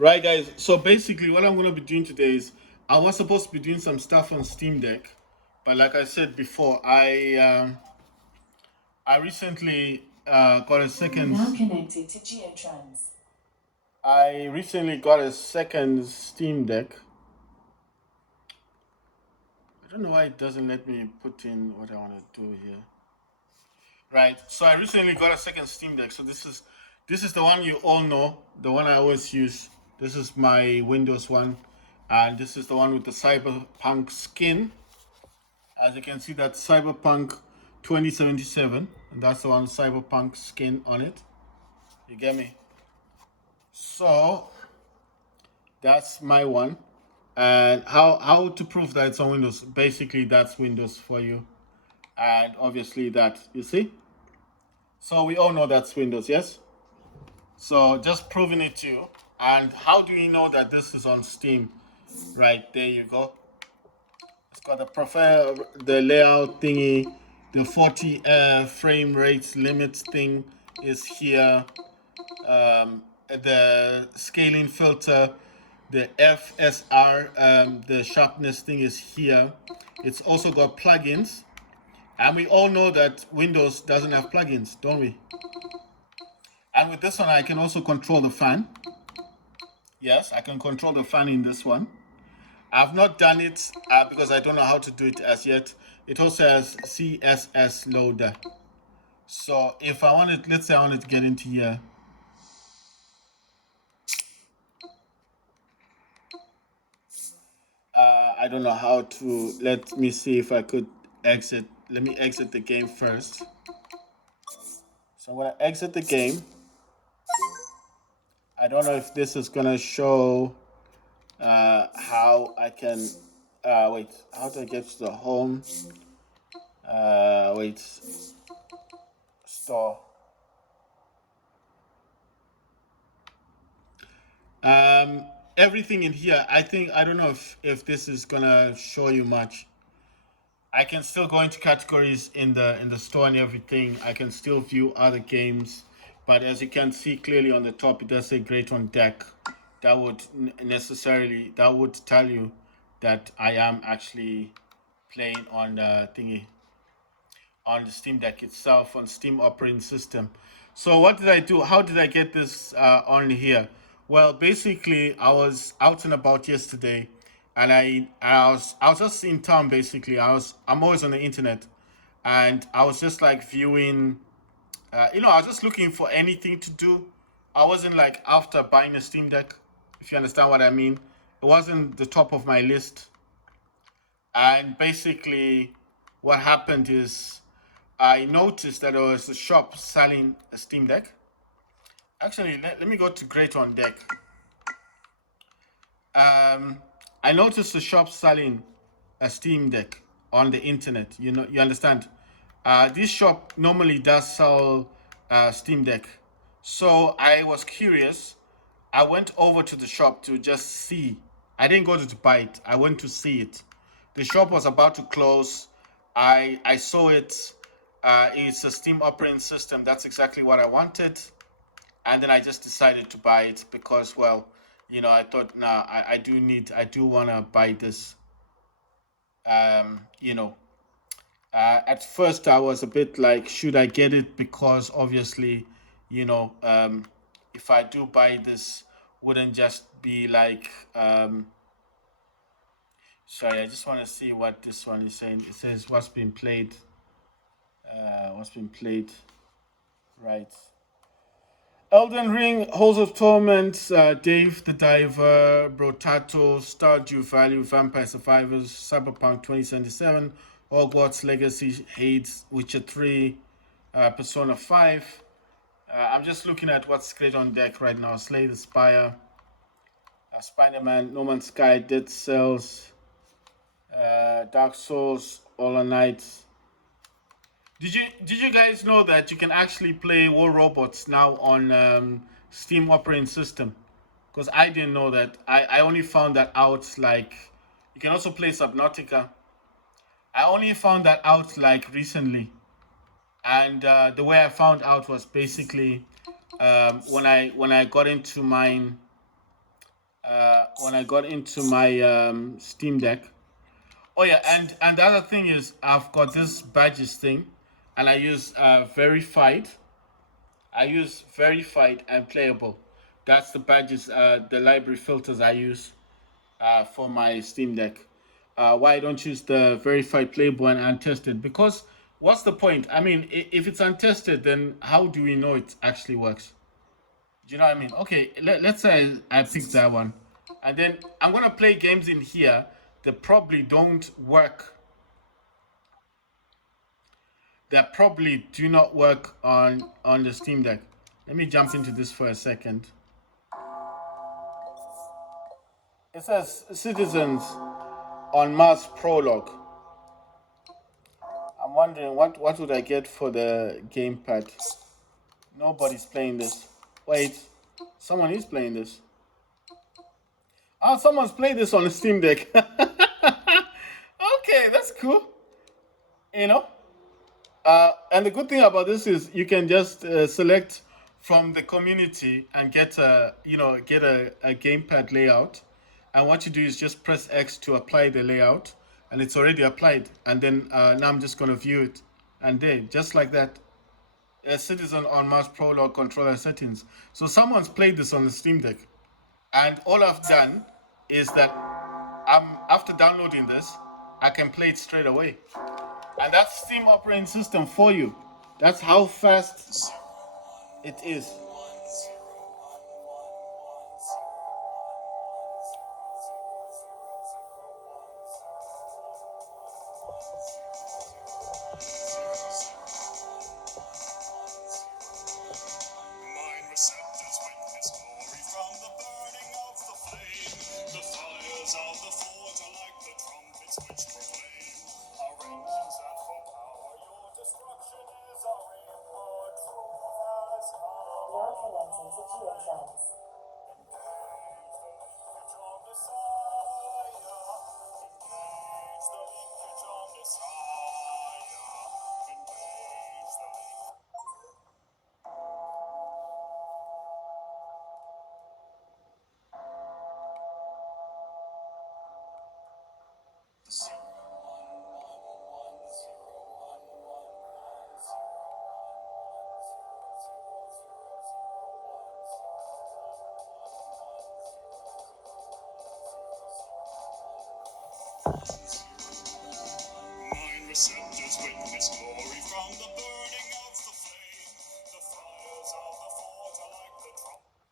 Right, guys. So basically, what I'm going to be doing today is I was supposed to be doing some stuff on Steam Deck, but like I said before, I recently got a second. Now connected to Geotrans. I recently got a second Steam Deck. I don't know why it doesn't let me put in what I want to do here. Right. So I recently got a second Steam Deck. So this is the one you all know, the one I always use. This is my Windows one, and this is the one with the Cyberpunk skin. As you can see, that's Cyberpunk 2077, and that's the one with Cyberpunk skin on it. You get me? So that's my one. And how to prove that it's on Windows? Basically, that's Windows for you, and obviously that you see. So we all know that's Windows, yes. So just proving it to you. And how do you know that this is on Steam? Right there, you go. It's got the profile, the layout thingy, the 40 frame rates limit thing is here. The scaling filter, the FSR, the sharpness thing is here. It's also got plugins, and we all know that Windows doesn't have plugins, don't we? And with this one, I can also control the fan. Yes, I can control the fan in this one. I've not done it because I don't know how to do it as yet. It also has CSS loader. So if I wanted, let's say I wanted to get into here. I don't know how to, let me see if I could exit. Let me exit the game first. So I'm gonna exit the game. I don't know if this is gonna show how I can, wait, how do I get to the home? Wait, store. Everything in here, I don't know if this is gonna show you much. I can still go into categories in the store and everything. I can still view other games, but as you can see clearly on the top, it does say great on deck. That would that would tell you that I am actually playing on the thingy, on the Steam Deck itself, on Steam operating system. So what did I do? How did I get this on here? Well, basically, I was out and about yesterday, and I was just in town. Basically, I'm always on the internet, and I was just like viewing. I was just looking for anything to do. I wasn't like after buying a Steam Deck, if you understand what I mean. It wasn't the top of my list, and basically, what happened is I noticed that there was a shop selling a Steam Deck. Actually, let me go to Great on Deck. I noticed the shop selling a Steam Deck on the internet. You understand? This shop normally does sell Steam Deck. So I was curious. I went over to the shop to just see. I didn't go to buy it. I went to see it. The shop was about to close. I saw it. It's a Steam operating system. That's exactly what I wanted. And then I just decided to buy it because, well, I thought, nah, I do want to buy this. Um, you know, at first I was a bit like, should I get it? Because obviously, you know, um, if I do buy this, wouldn't just be like, sorry, I just want to see what this one is saying. It says what's been played, right? Elden Ring, Halls of Torment, Dave the Diver, Brotato, Stardew Valley, Vampire Survivors, Cyberpunk 2077, Hogwarts Legacy, Hades, Witcher 3, Persona 5. I'm just looking at what's great on deck right now. Slay the Spire, Spider Man, No Man's Sky, Dead Cells, Dark Souls, Hollow Knight. Did you guys know that you can actually play War Robots now on Steam operating system? Because I didn't know that. I only found that out like you can also play Subnautica. I only found that out like recently, and the way I found out was basically when I got into mine. when I got into my Steam Deck. Oh yeah, and the other thing is I've got this badges thing, and I use verified. I use verified and playable. That's the badges, the library filters I use for my Steam Deck. Why I don't use the verified playable and untested? Because what's the point? I mean, if it's untested, then how do we know it actually works? Do you know what I mean? Okay, let's say I pick that one, and then I'm gonna play games in here that probably don't work. That probably do not work on the Steam Deck. Let me jump into this for a second. It says Citizens on Mars Prologue. I'm wondering what would I get for the gamepad? Nobody's playing this. Wait, someone is playing this. Oh, someone's played this on the Steam Deck. Okay, that's cool. You know, and the good thing about this is you can just select from the community and get a gamepad layout, and what you do is just press X to apply the layout, and it's already applied. And then now I'm just gonna view it, and there, just like that, a Citizen on Mars Prologue controller settings. So someone's played this on the Steam Deck, and all I've done is that after downloading this, I can play it straight away. And that's Steam operating system for you. That's how fast it is. Mine receptors witness glory from the burning of the flame. The fires of the forge are like the trumpets which proclaim our engines that for power. Your destruction is our aim. Our truth has come. Now connecting to GeoTrans. Engage the linkage on Messiah. Engage the linkage on Messiah. Engage the linkage. Mine receptors witness glory from the burning of the flame. The fires of the forge are like the trumpet.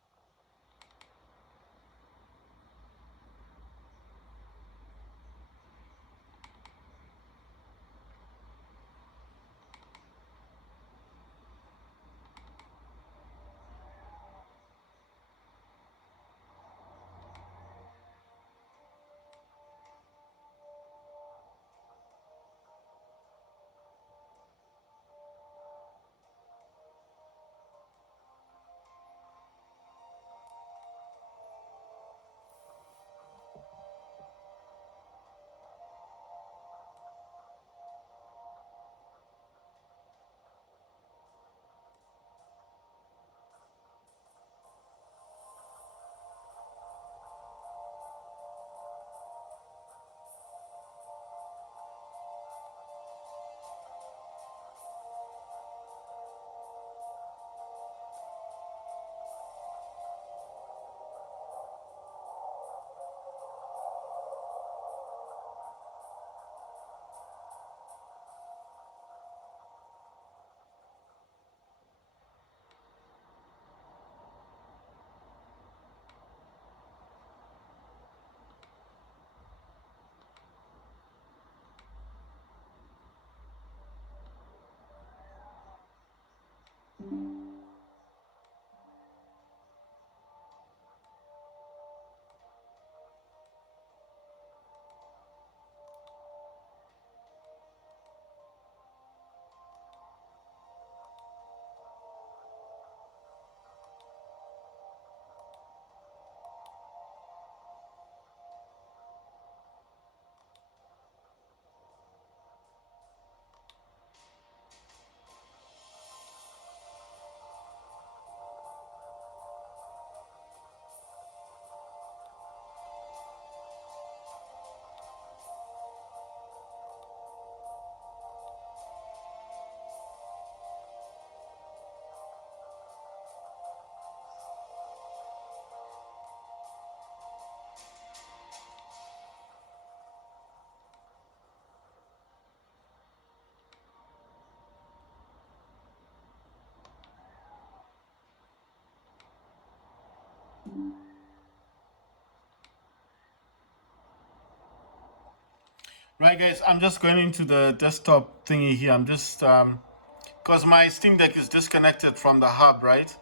Right, guys, I'm just going into the desktop thingy here. I'm just because my Steam Deck is disconnected from the hub, right?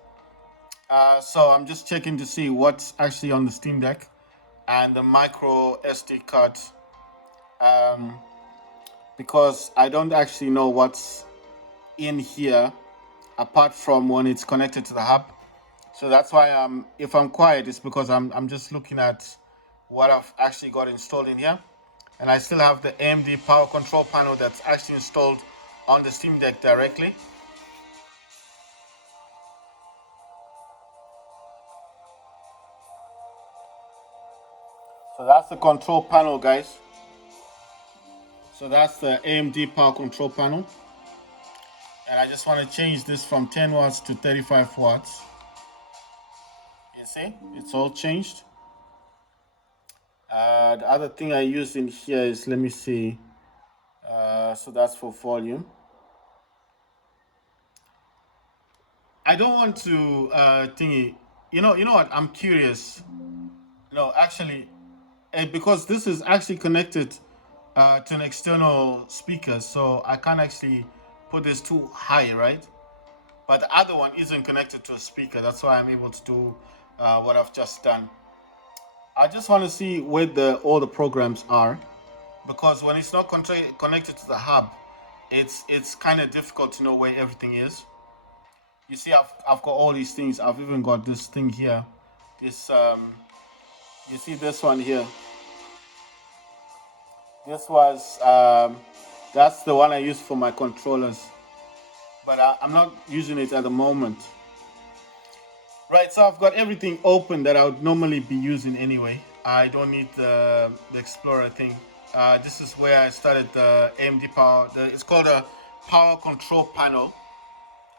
So I'm just checking to see what's actually on the Steam Deck and the micro SD card, um, because I don't actually know what's in here apart from when it's connected to the hub. So that's why if I'm quiet, it's because I'm just looking at what I've actually got installed in here. And I still have the AMD power control panel that's actually installed on the Steam Deck directly. So that's the control panel, guys. So that's the AMD power control panel. And I just want to change this from 10 watts to 35 watts. You see, it's all changed. The other thing I use in here is, let me see. So that's for volume. I don't want to thingy. You know what? I'm curious. No, actually, because this is actually connected to an external speaker, so I can't actually put this too high, right? But the other one isn't connected to a speaker. That's why I'm able to do what I've just done. I just want to see where all the programs are, because when it's not connected to the hub, it's kind of difficult to know where everything is. You see, I've got all these things. I've even got this thing here. This you see this one here. This was that's the one I use for my controllers, but I'm not using it at the moment. Right, so I've got everything open that I would normally be using anyway. I don't need the Explorer thing. This is where I started the AMD power. It's called a power control panel.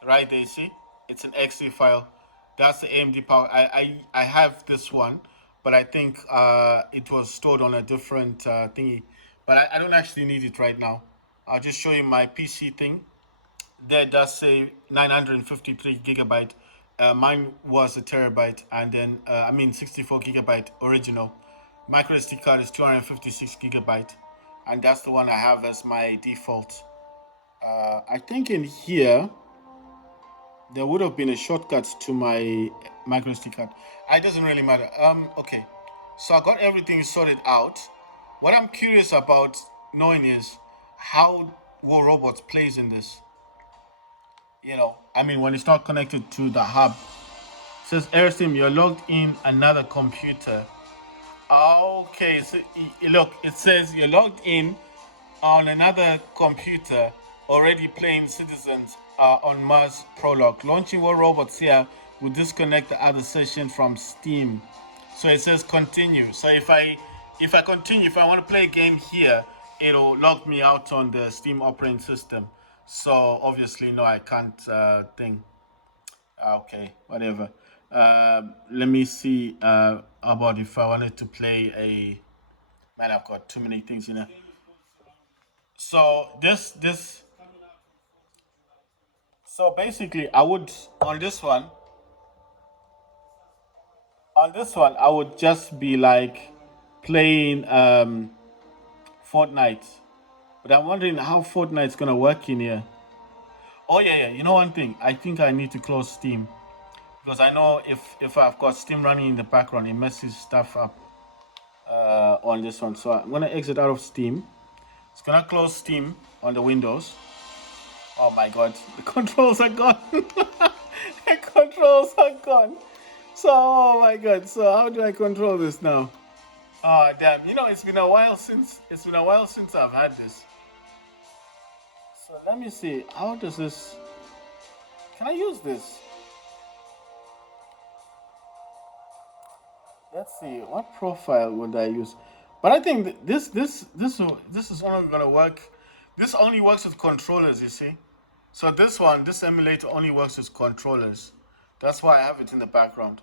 Right there, you see? It's an exe file. That's the AMD power. I have this one, but I think it was stored on a different thingy. But I don't actually need it right now. I'll just show you my PC thing. There does say 953 gigabyte. Mine was a terabyte, and then I mean 64 gigabyte original. Micro SD card is 256 gigabyte, and that's the one I have as my default. I think in here there would have been a shortcut to my micro SD card. It doesn't really matter. Okay, so I got everything sorted out. What I'm curious about knowing is how War Robots plays in this. I mean, when it's not connected to the hub. It says, Airsim, you're logged in another computer. Okay, so look, it says you're logged in on another computer, already playing Citizens on Mars Prologue. Launching War Robots here will disconnect the other session from Steam. So it says continue. So if I continue, if I want to play a game here, it'll log me out on the Steam operating system. So obviously, no, I can't think. Okay, whatever. Let me see about if I wanted to play a. Man, I've got too many things, So this. So basically, I would on this one I would just be like playing Fortnite, but I'm wondering how Fortnite's gonna work in here. Oh yeah, yeah. You know one thing, I think I need to close Steam because I know if I've got Steam running in the background, it messes stuff up on this one. So I'm gonna exit out of Steam. It's gonna close Steam on the Windows. Oh my god, the controls are gone. The controls are gone. So oh my god, so how do I control this now? Oh damn, it's been a while since I've had this. So let me see, how does this, can I use this? Let's see, what profile would I use? But I think this is only gonna work. This only works with controllers, you see. So this emulator only works with controllers. That's why I have it in the background.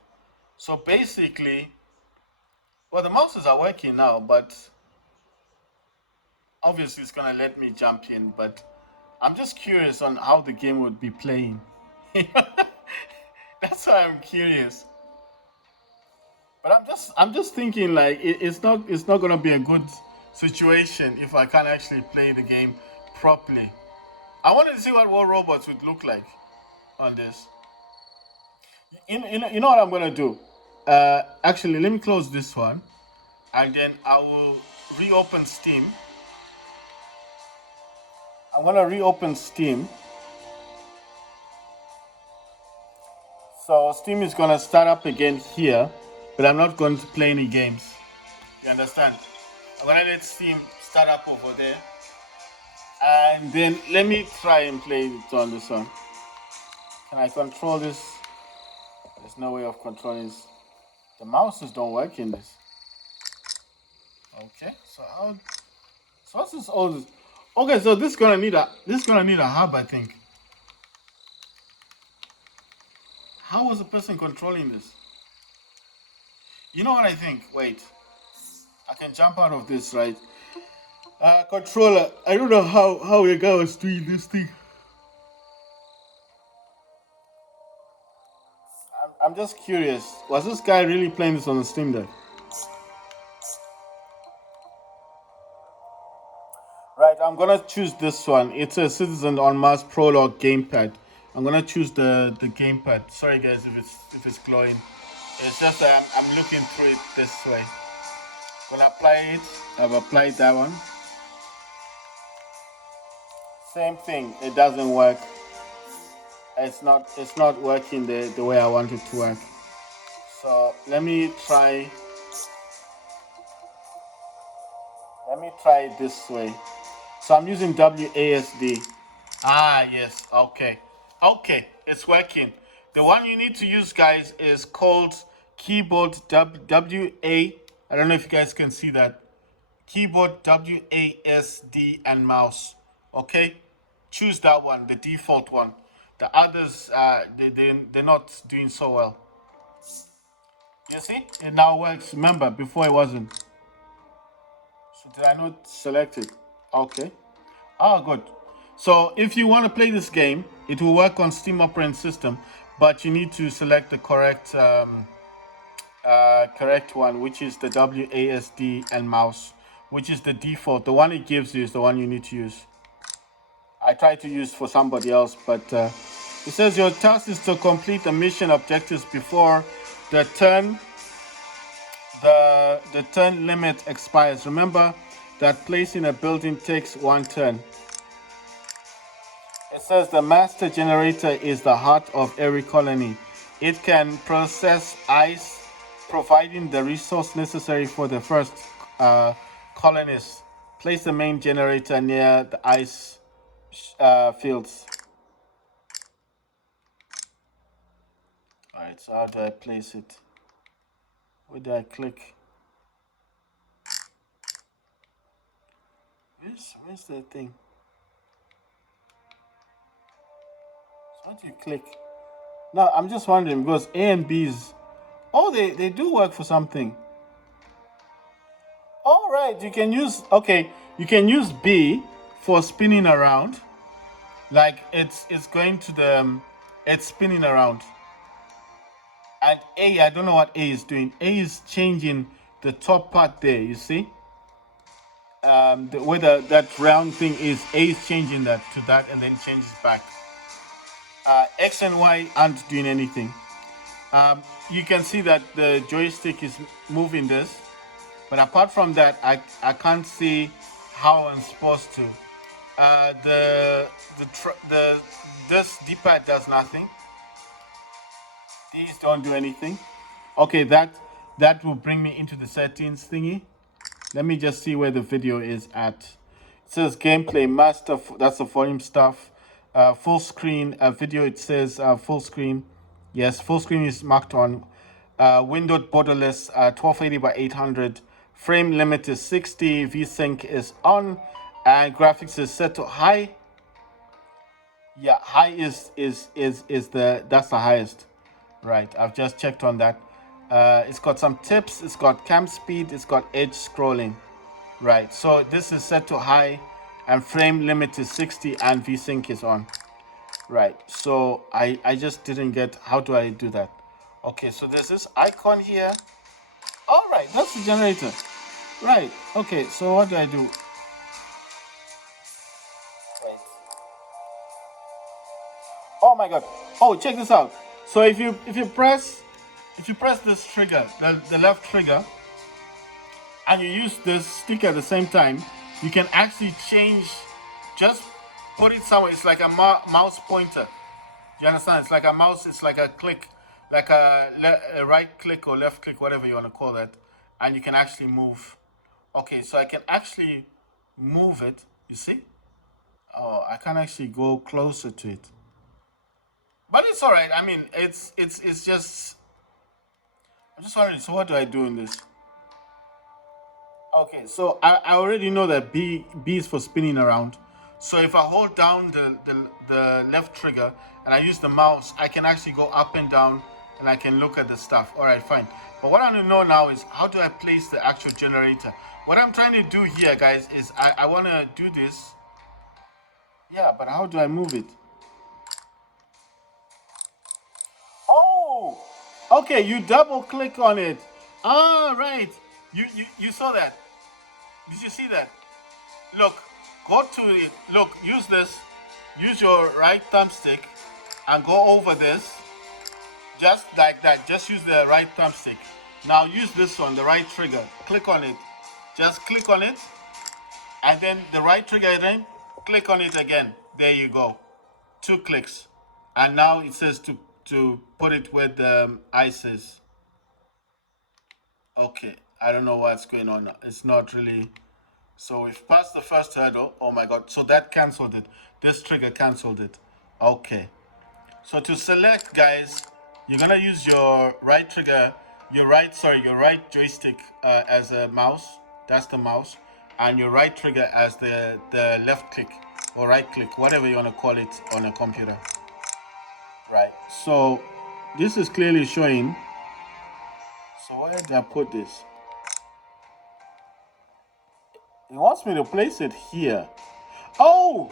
So basically, well, the mouses are working now, but obviously it's gonna let me jump in. But I'm just curious on how the game would be playing. That's why I'm curious. But I'm just thinking like it's not gonna be a good situation if I can't actually play the game properly. I wanted to see what War Robots would look like on this. You know what I'm gonna do? Actually, let me close this one, and then I will reopen Steam. I'm gonna reopen Steam. So Steam is gonna start up again here, but I'm not going to play any games. You understand? I'm gonna let Steam start up over there, and then let me try and play it on this one. Can I control this? There's no way of controlling this. The mouses don't work in this. Okay, so what's this all this? Okay, so this is gonna need a hub, I think. How was the person controlling this? You know what I think? Wait, I can jump out of this, right? Controller. I don't know how the guy was doing this thing. I'm just curious. Was this guy really playing this on the Steam Deck? Right, I'm gonna choose this one. It's a Citizen on Mars Prologue gamepad. I'm gonna choose the gamepad. Sorry guys if it's glowing. It's just that I'm looking through it this way. Gonna apply it. I've applied that one. Same thing. It doesn't work. It's not working the way I want it to work. So let me try it this way. So I'm using WASD. Ah, yes. Okay. Okay, it's working. The one you need to use, guys, is called keyboard WA. I don't know if you guys can see that. Keyboard WASD and mouse. Okay? Choose that one, the default one. The others, they're not doing so well. You see? It now works. Remember, before it wasn't. So did I not select it? Okay. Oh, good. So if you want to play this game, it will work on Steam operating system, but you need to select the correct one, which is the WASD and mouse, which is the default. The one it gives you is the one you need to use. I tried to use for somebody else, but it says your task is to complete the mission objectives before the turn the turn limit expires. Remember that placing a building takes one turn. It says the master generator is the heart of every colony. It can process ice, providing the resource necessary for the first colonists. Place the main generator near the ice fields. Alright, so how do I place it? Where do I click? Where's the thing? So how do you click? No, I'm just wondering because A and B's, oh, they do work for something. All right, you can use B for spinning around, like it's going to it's spinning around. And A, I don't know what A is doing. A is changing the top part there. You see, where that round thing is, A is changing that to that, and then changes back. X and Y aren't doing anything. You can see that the joystick is moving this, but apart from that, I can't see how I'm supposed to. The this D-pad does nothing. These don't do anything. Okay, that will bring me into the settings thingy. Let me just see where the video is at. It says gameplay master. That's the volume stuff. Full screen video. It says full screen. Yes, full screen is marked on. Windowed borderless 1280 by 800. Frame limit is 60. VSync is on, and graphics is set to high. Yeah, high is that's the highest. Right, I've just checked on that. It's got some tips. It's got cam speed. It's got edge scrolling. Right, so this is set to high, and frame limit is 60, and VSync is on. Right, so I just didn't get, how do I do that? Okay, so there's this icon here. right, that's the generator. Right. Okay. So what do I do? Wait. Oh my god. Oh, check this out. So if you press this trigger, the left trigger, and you use this stick at the same time, you can actually change. Just put it somewhere. It's like a mouse pointer. You understand? It's like a mouse. It's like a click, like a right click or left click, whatever you want to call that, and you can actually move. Okay, so I can actually move it. You see? Oh, I can actually go closer to it, but it's all right. I mean, it's just. I'm just wondering. So what do I do in this? Okay, so I already know that B is for spinning around. So if I hold down the left trigger and I use the mouse, I can actually go up and down and I can look at the stuff. All right, fine. But what I want to know now is how do I place the actual generator? What I'm trying to do here, guys, is I want to do this. Yeah, but how do I move it? Oh, okay, you double click on it. Ah, right. You saw that. Did you see that? Look, go to it. Look, use this. Use your right thumbstick and go over this. Just like that. Just use the right thumbstick. Now use this one, the right trigger. Click on it. Just click on it. And then the right trigger again. Click on it again. There you go. 2 clicks. And now it says to put it where the ice is. Okay. I don't know what's going on. It's not really. So we've passed the first hurdle. Oh my god. So that cancelled it. This trigger cancelled it. Okay. So to select, guys, you're gonna use your right trigger, your right joystick as a mouse. That's the mouse, and your right trigger as the left click or right click, whatever you wanna call it on a computer. Right. So this is clearly showing. So where did I put this? It wants me to place it here. Oh,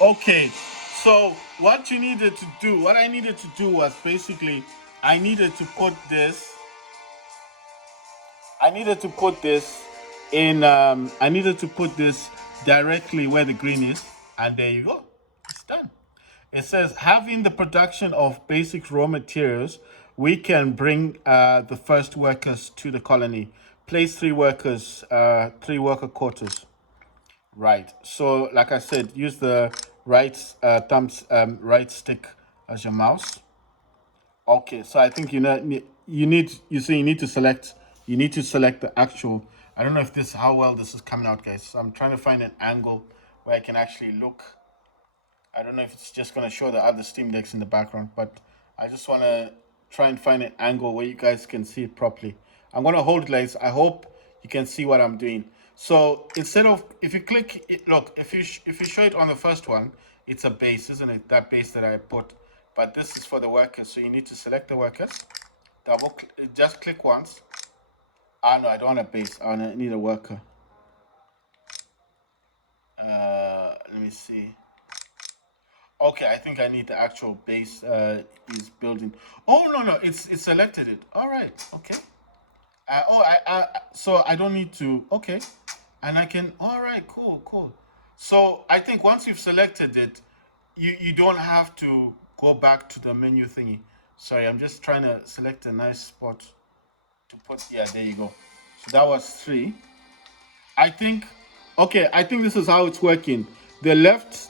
okay. So what you needed to do, what I needed to do was basically, I needed to put this. I needed to put this in. I needed to put this directly where the green is, and there you go. It's done. It says having the production of basic raw materials, we can bring the first workers to the colony. Place 3 workers, 3 worker quarters. Right. So, like I said, use the right stick as your mouse. Okay. So I think you see you need to select the actual. I don't know if this how well this is coming out, guys. So I'm trying to find an angle where I can actually look. I don't know if it's just gonna show the other Steam Decks in the background, but I just wanna try and find an angle where you guys can see it properly. I'm gonna hold it like this. I hope you can see what I'm doing. So instead of if you click it, look, if you show it on the first one, it's a base, isn't it? That base that I put. But this is for the workers, so you need to select the workers. Just click once. Ah no, I don't want a base. I need a worker. Let me see. Okay, I think I need the actual base is building. Oh no, it's selected it. All right, okay. So I don't need to. Okay, and I can. All right, cool. So I think once you've selected it, you don't have to go back to the menu thingy. Sorry, I'm just trying to select a nice spot to put. Yeah, there you go. So that was 3. I think. Okay, I think this is how it's working. The left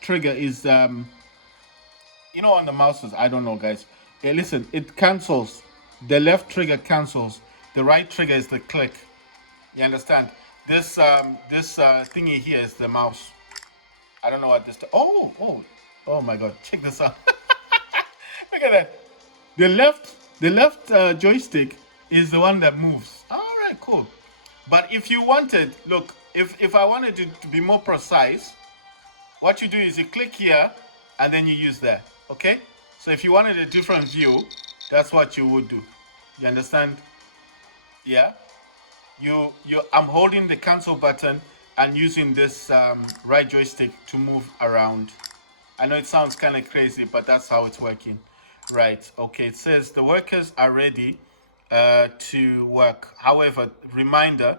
trigger is on the mouses. I don't know, guys. Hey, listen, it cancels. The left trigger cancels. The right trigger is the click. You understand? This thingy here is the mouse. I don't know what this. Oh my God! Check this out. Look at that. The left joystick is the one that moves. All right, cool. But if you wanted, look, if I wanted to be more precise, what you do is you click here and then you use that. Okay? So if you wanted a different view, that's what you would do. You understand? Yeah? I'm holding the cancel button and using this right joystick to move around. I know it sounds kind of crazy, but that's how it's working. Right. Okay. It says the workers are ready. to work. However, remember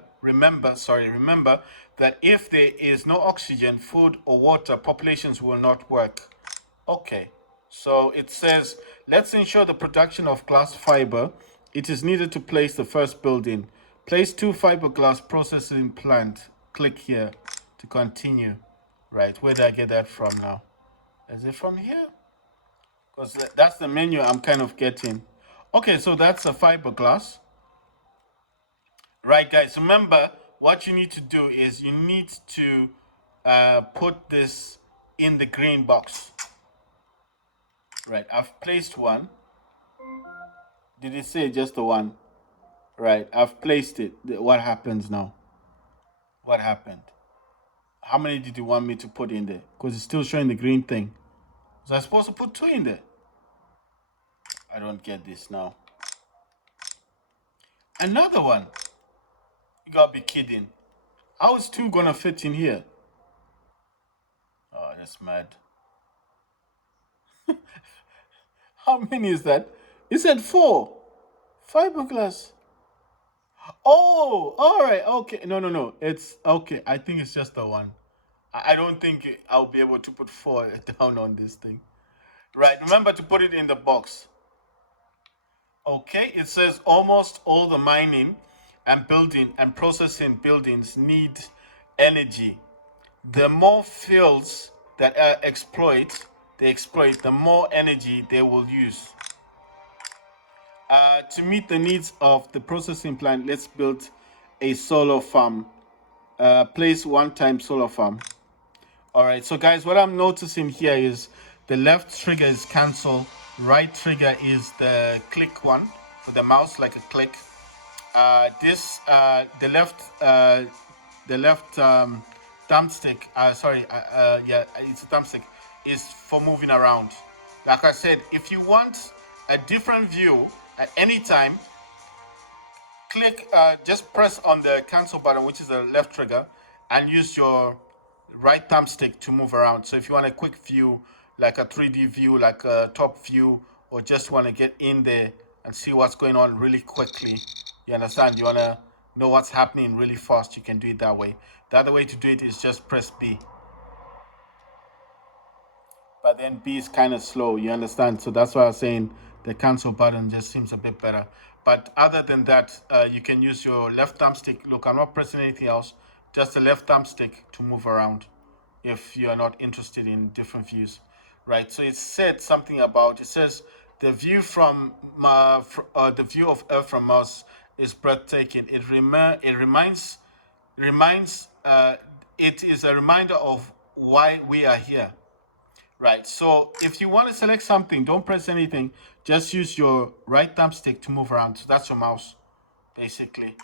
that if there is no oxygen, food, or water, populations will not work. Okay, so it says, let's ensure the production of glass fiber. It is needed to place the first building. Place 2 fiberglass processing plant. Click here to continue. Right, where did I get that from now? Is it from here? Because that's the menu I'm kind of getting. Okay, so that's a fiberglass. Right, guys, remember what you need to do is you need to put this in the green box. Right, I've placed one. Did it say just the one? Right, I've placed it. What happens now? What happened? How many did you want me to put in there? Because it's still showing the green thing. Was I supposed to put 2 in there? I don't get this now. Another one. You gotta be kidding. How is 2 gonna fit in here? Oh, that's mad. How many is that? It said 4. Fiberglass. Oh, all right. Okay. No. It's okay. I think it's just the one. I don't think I'll be able to put 4 down on this thing. Right. Remember to put it in the box. Okay. It says almost all the mining and building and processing buildings need energy. The more fields that they exploit, the more energy they will use. To meet the needs of the processing plant, let's build a solar farm. Place one-time solar farm. All right, so guys, what I'm noticing here is the left trigger is cancel, right trigger is the click one for the mouse, like a click. The left thumbstick. Yeah, it's a thumbstick. Is for moving around. Like I said, if you want a different view at any time, click. Just press on the cancel button, which is the left trigger, and use your right thumbstick to move around. So if you want a quick view, like a 3D view, like a top view, or just want to get in there and see what's going on really quickly, you understand? You want to know what's happening really fast, you can do it that way. The other way to do it is just press B. But then B is kind of slow, you understand? So that's why I was saying the cancel button just seems a bit better. But other than that, you can use your left thumbstick. Look, I'm not pressing anything else, just the left thumbstick to move around if you are not interested in different views, right? So it said something about, it says the view from the view of Earth from Mars is breathtaking. It is a reminder of why we are here. Right, so if you want to select something, don't press anything. Just use your right thumbstick to move around. So that's your mouse, basically.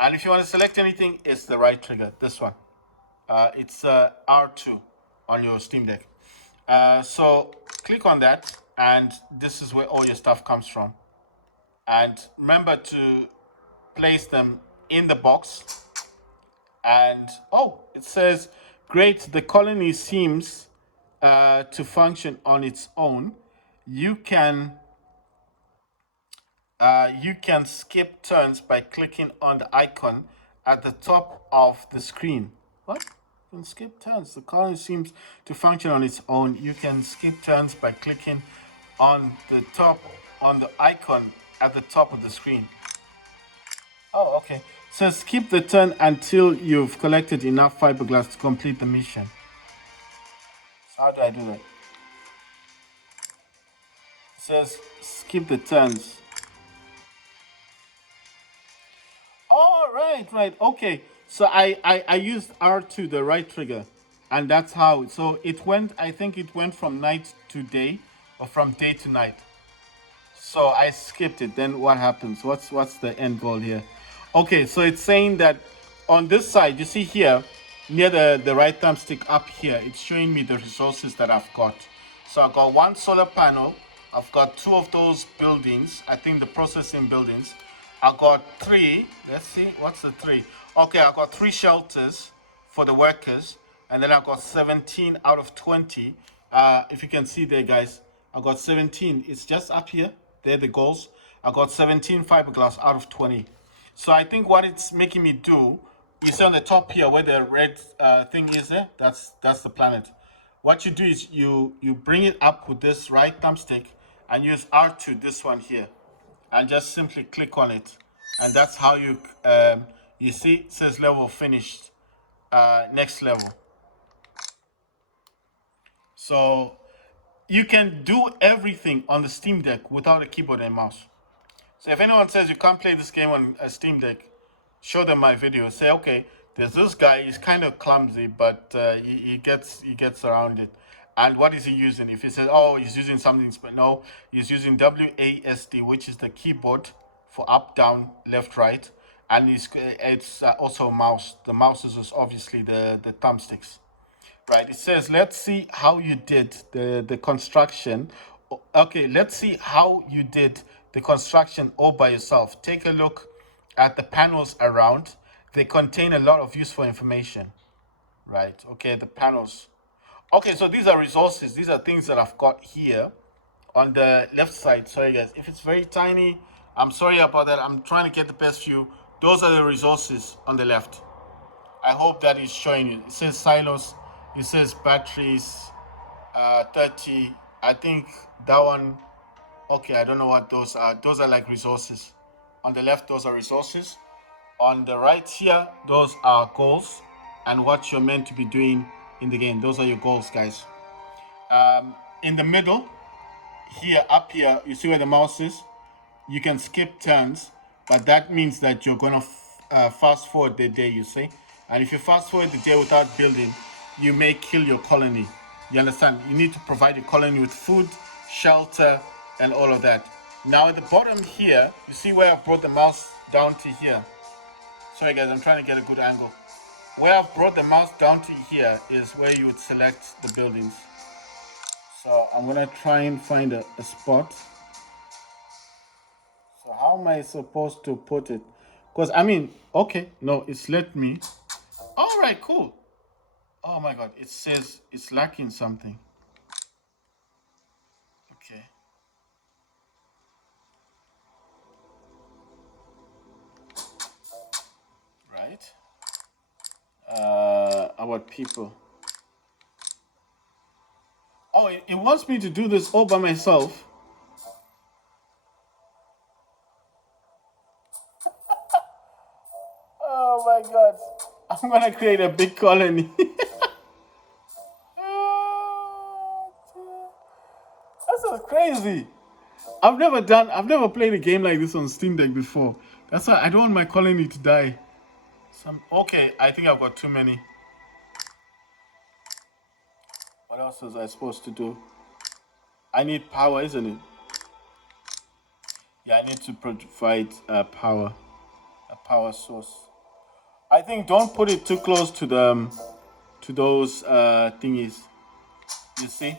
And if you want to select anything, it's the right trigger, this one. It's R2 on your Steam Deck. So click on that, and this is where all your stuff comes from. And remember to place them in the box. And oh, it says, great, the colony seems to function on its own. You can skip turns by clicking on the icon at the top of the screen. What? You can skip turns. The colony seems to function on its own. You can skip turns by clicking on the icon at the top of the screen. Oh, okay. So skip the turn until you've collected enough fiberglass to complete the mission. So how do I do that? It says skip the turns. Oh, right. Okay. So I used R2, the right trigger, and that's how. So it went, I think it went from night to day, or from day to night. So I skipped it. Then what happens? What's the end goal here? Okay, so it's saying that on this side, you see here, near the right thumbstick up here, it's showing me the resources that I've got. So I've got 1 solar panel. I've got 2 of those buildings. I think the processing buildings. I've got 3. Let's see, what's the 3? Okay, I've got 3 shelters for the workers. And then I've got 17 out of 20. If you can see there, guys, I've got 17. It's just up here. They're the goals. I got 17 fiberglass out of 20. So I think what it's making me do, you see on the top here where the red thing is there, that's the planet. What you do is you bring it up with this right thumbstick and use R2, this one here, and just simply click on it, and that's how you see it says level finished, next level. So you can do everything on the Steam Deck without a keyboard and mouse. So if anyone says you can't play this game on a Steam Deck, show them my video. Say, okay, there's this guy. He's kind of clumsy, but he gets around it. And what is he using? If he says, oh, he's using something, no, he's using WASD, which is the keyboard for up, down, left, right, and it's also a mouse. The mouse is obviously the thumbsticks. Right. It says, let's see how you did the construction. Okay, let's see how you did the construction all by yourself. Take a look at the panels around. They contain a lot of useful information. Right. Okay, the panels. Okay, so these are resources. These are things that I've got here on the left side. Sorry, guys. If it's very tiny, I'm sorry about that. I'm trying to get the best view. Those are the resources on the left. I hope that is showing you. It says silos, it says batteries, 30. I think that one, okay, I don't know what those are. Those are like resources. On the left, those are resources. On the right here, those are goals and what you're meant to be doing in the game. Those are your goals, guys. In the middle, here, up here, you see where the mouse is? You can skip turns, but that means that you're gonna fast forward the day, you see. And if you fast forward the day without building, you may kill your colony. You understand? You need to provide your colony with food, shelter, and all of that. Now at the bottom here, you see where I brought the mouse down to here. Sorry guys, I'm trying to get a good angle. Where I've brought the mouse down to here is where you would select the buildings. So I'm gonna try and find a spot. So how am I supposed to put it? Because I mean, okay, no, it's let me. All right, cool. Oh my God, it says it's lacking something. Okay. Right. About people. Oh, it wants me to do this all by myself. Oh my God. I'm gonna create a big colony. This is crazy. I've never played a game like this on Steam Deck before. That's why I don't want my colony to die. Okay, I think I've got too many. What else was I supposed to do? I need power, isn't it? Yeah, I need to provide power, a power source. I think don't put it too close to those thingies. You see?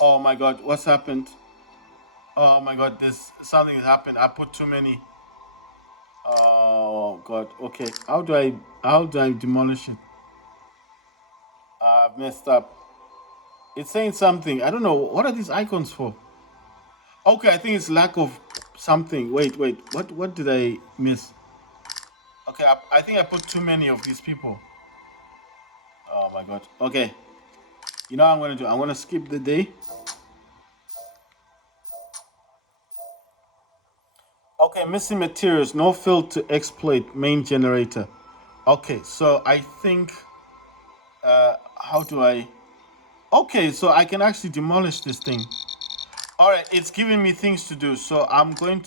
Oh my God, what's happened? Oh my God, this something has happened. I put too many. Oh God. Okay, how do I demolish it? I've messed up. It's saying something. I don't know. What are these icons for? Okay, I think it's lack of something. Wait. What did I miss? Okay, I think I put too many of these people. Oh my God. Okay. You know what I'm gonna do? I'm gonna skip the day. Okay, missing materials. No field to exploit. Main generator. Okay, so I think. How do I? Okay, so I can actually demolish this thing. All right, it's giving me things to do. So I'm gonna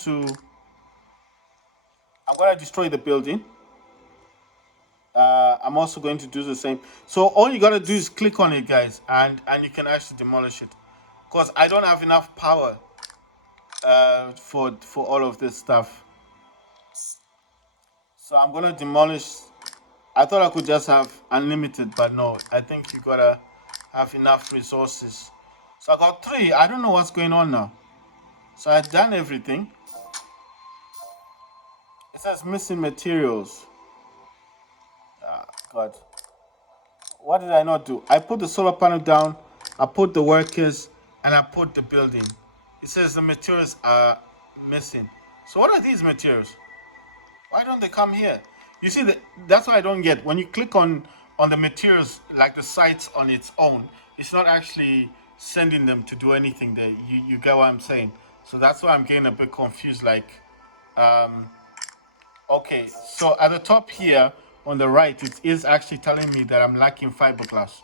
destroy the building. I'm also going to do the same. So all you gotta do is click on it, guys, and you can actually demolish it. Cause I don't have enough power for all of this stuff. So I'm gonna demolish. I thought I could just have unlimited, but no. I think you gotta have enough resources. So I got three. I don't know what's going on now. So I've done everything. It says missing materials. God. What did I not do? I put the solar panel down, I put the workers, and I put the building. It says the materials are missing. So what are these materials? Why don't they come here? You see, that's what I don't get. When you click on the materials, like the sites on its own, it's not actually sending them to do anything there. You get what I'm saying? So that's why I'm getting a bit confused. Like, um, okay, so at the top here on the right, it is actually telling me that I'm lacking fiberglass.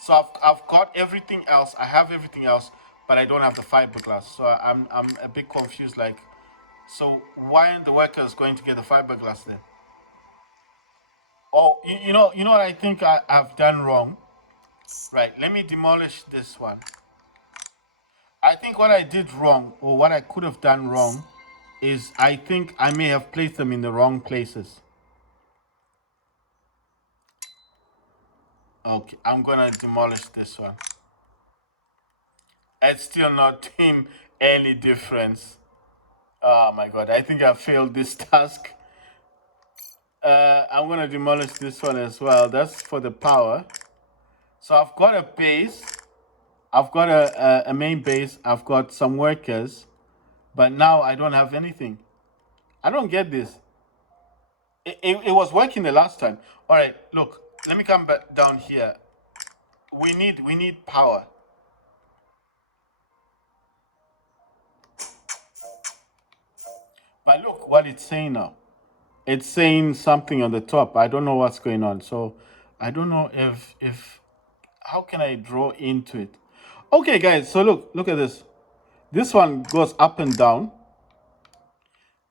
So I've got everything else. I have everything else, but I don't have the fiberglass. So I'm a bit confused. Like, so why aren't the workers going to get the fiberglass then? Oh, you know what I think I've done wrong. Right, let me demolish this one. I think what I did wrong, or what I could have done wrong, is I think I may have placed them in the wrong places. Okay, I'm gonna demolish this one. It's still not doing any difference. Oh my god, I think I failed this task. I'm gonna demolish this one as well. That's for the power. So I've got a base. I've got a main base. I've got some workers, but now I don't have anything. I don't get this. It was working the last time. All right, look. Let me come back down here. We need power. But look what it's saying now. It's saying something on the top. I don't know what's going on. So I don't know if how can I draw into it. Okay, guys. So look at this. This one goes up and down.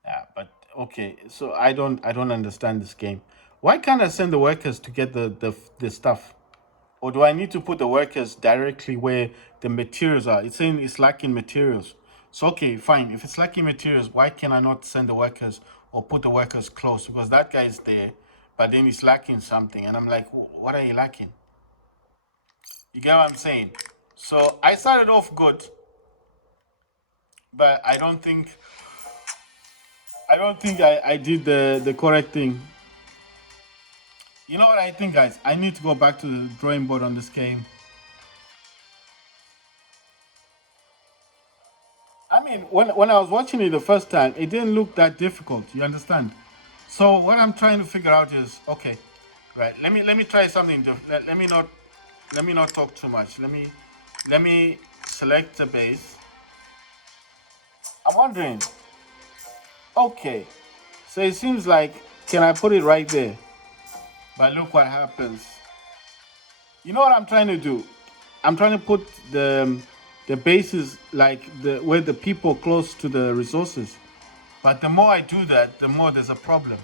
Yeah, but okay. So I don't understand this game. Why can't I send the workers to get the stuff? Or do I need to put the workers directly where the materials are? It's saying it's lacking materials. So okay, fine. If it's lacking materials, why can I not send the workers or put the workers close? Because that guy is there, but then he's lacking something, and I'm like, what are you lacking? You get what I'm saying? So I started off good, but I don't think I did the correct thing. You know what I think, guys? I need to go back to the drawing board on this game. I mean, when I was watching it the first time, it didn't look that difficult. You understand? So what I'm trying to figure out is okay, right? Let me try something different. Let me not talk too much. Let me select the base. I'm wondering. Okay, so it seems like can I put it right there? But look what happens. You know what I'm trying to do? I'm trying to put the bases like the where the people close to the resources. But the more I do that, the more there's a problem.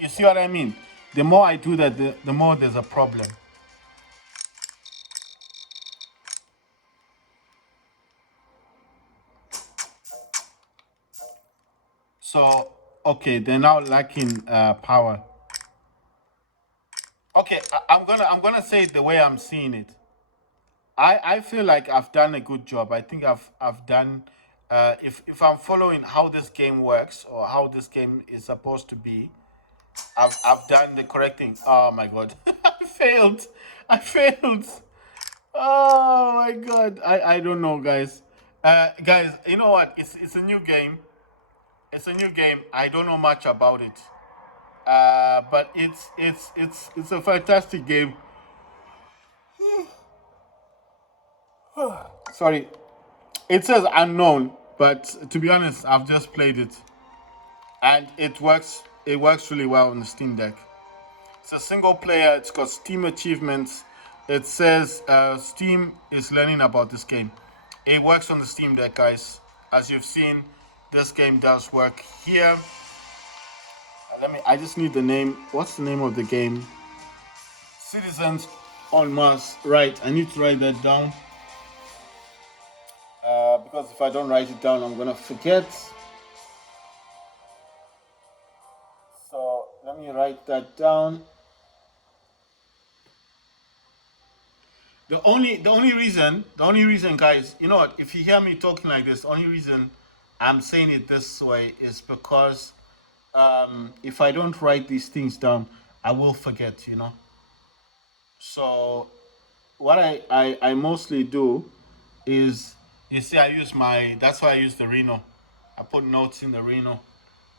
You see what I mean? The more I do that, the more there's a problem. So okay, they're now lacking power. Okay, I'm gonna say it the way I'm seeing it. I feel like I've done a good job. I think I've done. If I'm following how this game works or how this game is supposed to be, I've done the correct thing. Oh my god, I failed. I failed. Oh my god. I don't know, guys. Guys, you know what? It's a new game. It's a new game. I don't know much about it. But it's a fantastic game. Sorry. It says unknown, but to be honest, I've just played it and it works really well on the Steam Deck. It's a single player. It's got Steam achievements. It says Steam is learning about this game. It works on the Steam Deck, guys. As you've seen, this game does work here. Let me. I just need the name. What's the name of the game? Citizens on Mars. Right. I need to write that down. Because if I don't write it down, I'm gonna forget. So let me write that down. The only reason, guys, you know what? If you hear me talking like this, the only reason I'm saying it this way is because if I don't write these things down, I will forget. So what I mostly do is You see, I use my. That's why I use the Reno. I put notes in the Reno,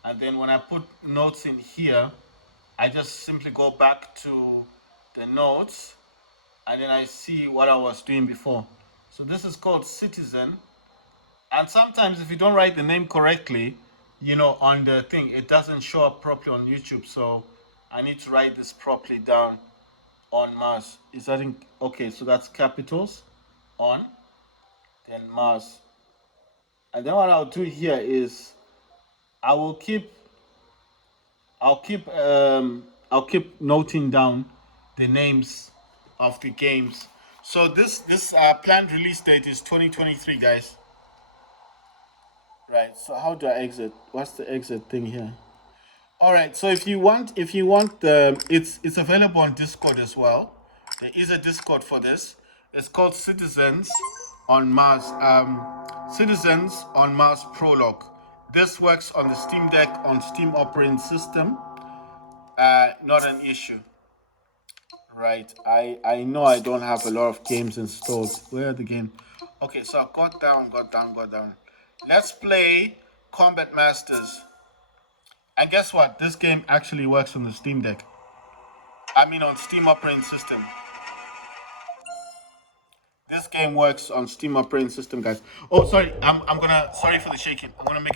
and then when I put notes in here, I just simply go back to the notes, and then I see what I was doing before. So this is called Citizen. And sometimes if you don't write the name correctly, on the thing, it doesn't show up properly on YouTube. So I need to write this properly down on Mars. Is that in, okay? So that's capitals on, then Mars. And then what I'll do here is I will keep I'll keep noting down the names of the games. So this planned release date is 2023, guys. Right. So how do I exit? What's the exit thing here? All right. So if you want the it's available on Discord as well. There is a Discord for this. It's called Citizens on Mars. Citizens on Mars Prologue. This works on the Steam Deck on Steam operating system. Not an issue. Right. I know I don't have a lot of games installed. Where are the game? Okay, so I got down. Let's play Combat Masters. And guess what? This game actually works on the Steam Deck. I mean on Steam operating system. This game works on Steam operating system, guys. Oh, sorry. I'm gonna sorry for the shaking. I'm gonna make it